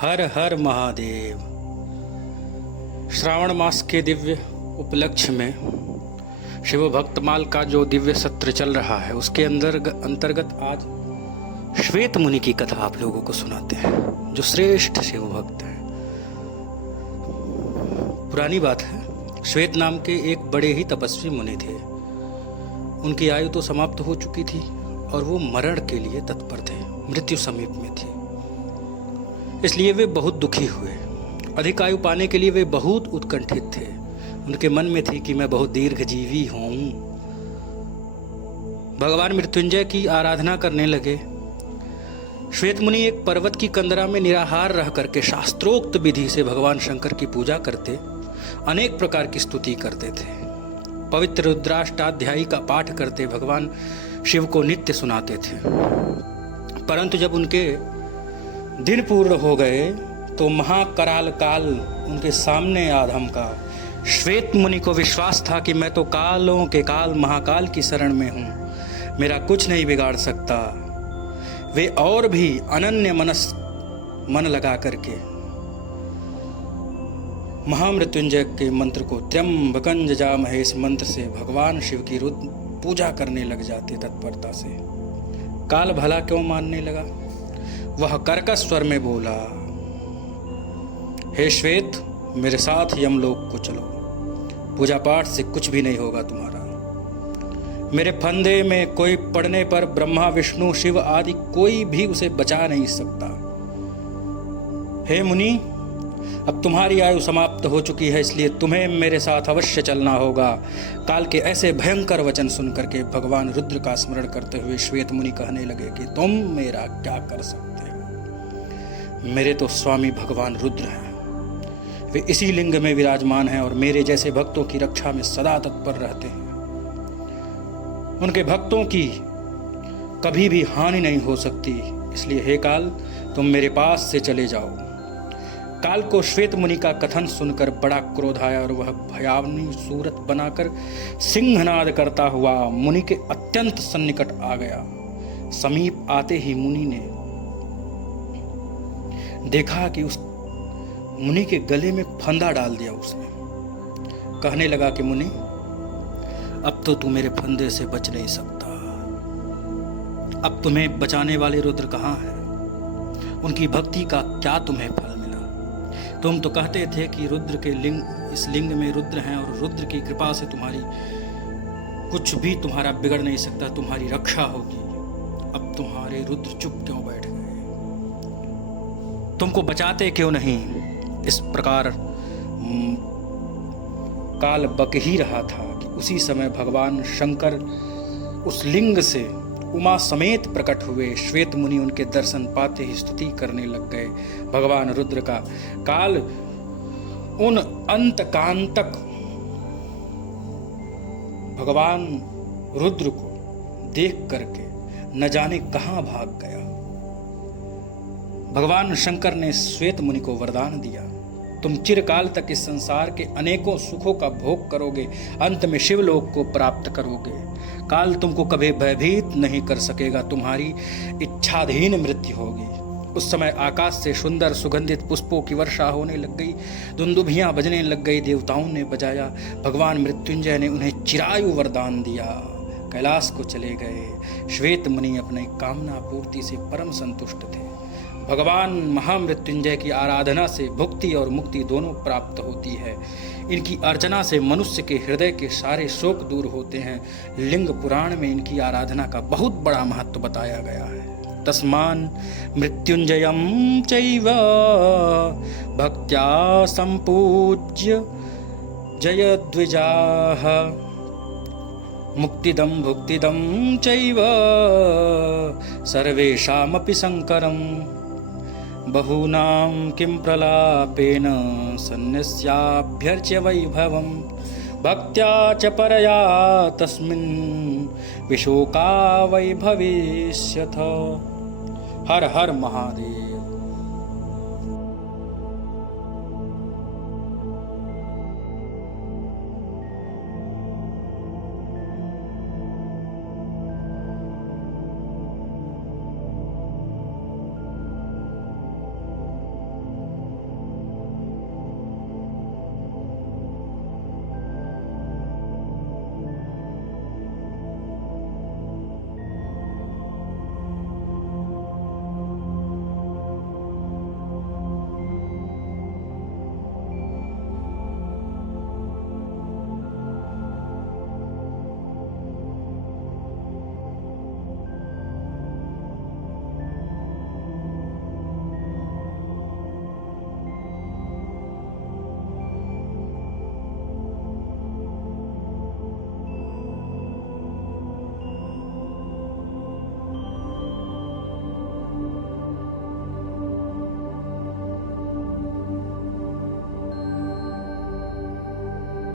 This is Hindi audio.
हर हर महादेव। श्रावण मास के दिव्य उपलक्ष्य में शिव भक्तमाल का जो दिव्य सत्र चल रहा है उसके अंतर्गत आज श्वेत मुनि की कथा आप लोगों को सुनाते हैं, जो श्रेष्ठ शिव भक्त हैं। पुरानी बात है, श्वेत नाम के एक बड़े ही तपस्वी मुनि थे। उनकी आयु तो समाप्त हो चुकी थी और वो मरण के लिए तत्पर थे, मृत्यु समीप में थी। इसलिए वे बहुत दुखी हुए। अधिक आयु पाने के लिए वे बहुत उत्कंठित थे। उनके मन में थी कि मैं बहुत दीर्घजीवी हूं। भगवान मृत्युंजय की आराधना करने लगे। श्वेत मुनि एक पर्वत की कंदरा में निराहार रह करके शास्त्रोक्त विधि से भगवान शंकर की पूजा करते, अनेक प्रकार की स्तुति करते थे। पवित्र रुद्राष्टाध्यायी का पाठ करते भगवान शिव को नित्य सुनाते थे। परंतु जब उनके दिन पूर्ण हो गए तो महाकराल काल उनके सामने आ धमका। श्वेत मुनि को विश्वास था कि मैं तो कालों के काल महाकाल की शरण में हूँ, मेरा कुछ नहीं बिगाड़ सकता। वे और भी अनन्य मन लगा करके महामृत्युंजय के मंत्र को त्र्यंबकं जजामहे इस मंत्र से भगवान शिव की पूजा करने लग जाते तत्परता से। काल भला क्यों मानने लगा? वह कर्कश स्वर में बोला, हे श्वेत, मेरे साथ यमलोक को चलो। पूजा पाठ से कुछ भी नहीं होगा तुम्हारा। मेरे फंदे में कोई पड़ने पर ब्रह्मा विष्णु शिव आदि कोई भी उसे बचा नहीं सकता। हे मुनि, अब तुम्हारी आयु समाप्त हो चुकी है, इसलिए तुम्हें मेरे साथ अवश्य चलना होगा। काल के ऐसे भयंकर वचन सुनकर के भगवान रुद्र का स्मरण करते हुए श्वेत मुनि कहने लगे कि तुम मेरा क्या कर सकते हो? मेरे तो स्वामी भगवान रुद्र हैं। वे इसी लिंग में विराजमान हैं और मेरे जैसे भक्तों की रक्षा में सदा तत्पर रहते हैं। उनके भक्तों की कभी भी हानि नहीं हो सकती, इसलिए हे काल, तुम मेरे पास से चले जाओ। काल को श्वेत मुनि का कथन सुनकर बड़ा क्रोध आया और वह भयावनी सूरत बनाकर सिंहनाद करता हुआ मुनि के अत्यंत सन्निकट आ गया। समीप आते ही मुनि ने देखा कि उस मुनि के गले में फंदा डाल दिया उसने। कहने लगा कि मुनि, अब तो तू मेरे फंदे से बच नहीं सकता। अब तुम्हें बचाने वाले रुद्र कहाँ हैं? उनकी भक्ति का क्या तुम्हें फल मिला? तुम तो कहते थे कि रुद्र के इस लिंग में रुद्र हैं और रुद्र की कृपा से तुम्हारी कुछ भी तुम्हारा बिगड़ नहीं सकता, तुम्हारी रक्षा होगी। अब तुम्हारे रुद्र चुप क्यों बैठ गए? तुमको बचाते क्यों नहीं? इस प्रकार काल बक ही रहा था कि उसी समय भगवान शंकर उस लिंग से उमा समेत प्रकट हुए। श्वेत मुनि उनके दर्शन पाते ही स्तुति करने लग गए भगवान रुद्र का। काल उन अंतकांतक भगवान रुद्र को देख करके न जाने कहां भाग गया। भगवान शंकर ने श्वेत मुनि को वरदान दिया, तुम चिरकाल तक इस संसार के अनेकों सुखों का भोग करोगे, अंत में शिवलोक को प्राप्त करोगे। काल तुमको कभी भयभीत नहीं कर सकेगा, तुम्हारी इच्छाधीन मृत्यु होगी। उस समय आकाश से सुंदर सुगंधित पुष्पों की वर्षा होने लग गई, दुंदुभियां बजने लग गई, देवताओं ने बजाया। भगवान मृत्युंजय ने उन्हें चिरायु वरदान दिया, कैलाश को चले गए। श्वेत मुनि अपनी कामना पूर्ति से परम संतुष्ट थे। भगवान महामृत्युंजय की आराधना से भुक्ति और मुक्ति दोनों प्राप्त होती है। इनकी अर्चना से मनुष्य के हृदय के सारे शोक दूर होते हैं। लिंग पुराण में इनकी आराधना का बहुत बड़ा महत्व बताया गया है। तस्मान मृत्युंजयम चैव भक्त्या संपूज्य जयद्विजाः मुक्तिदं भुक्तिदं चैव सर्वेषामपि शंकरम् बहूनां किं प्रलापेन सन्न्यस्याभ्यर्च्य वैभवं भक्त्या च परया तस्मिन् विशोका वै भविष्यथ। हर हर महादेव।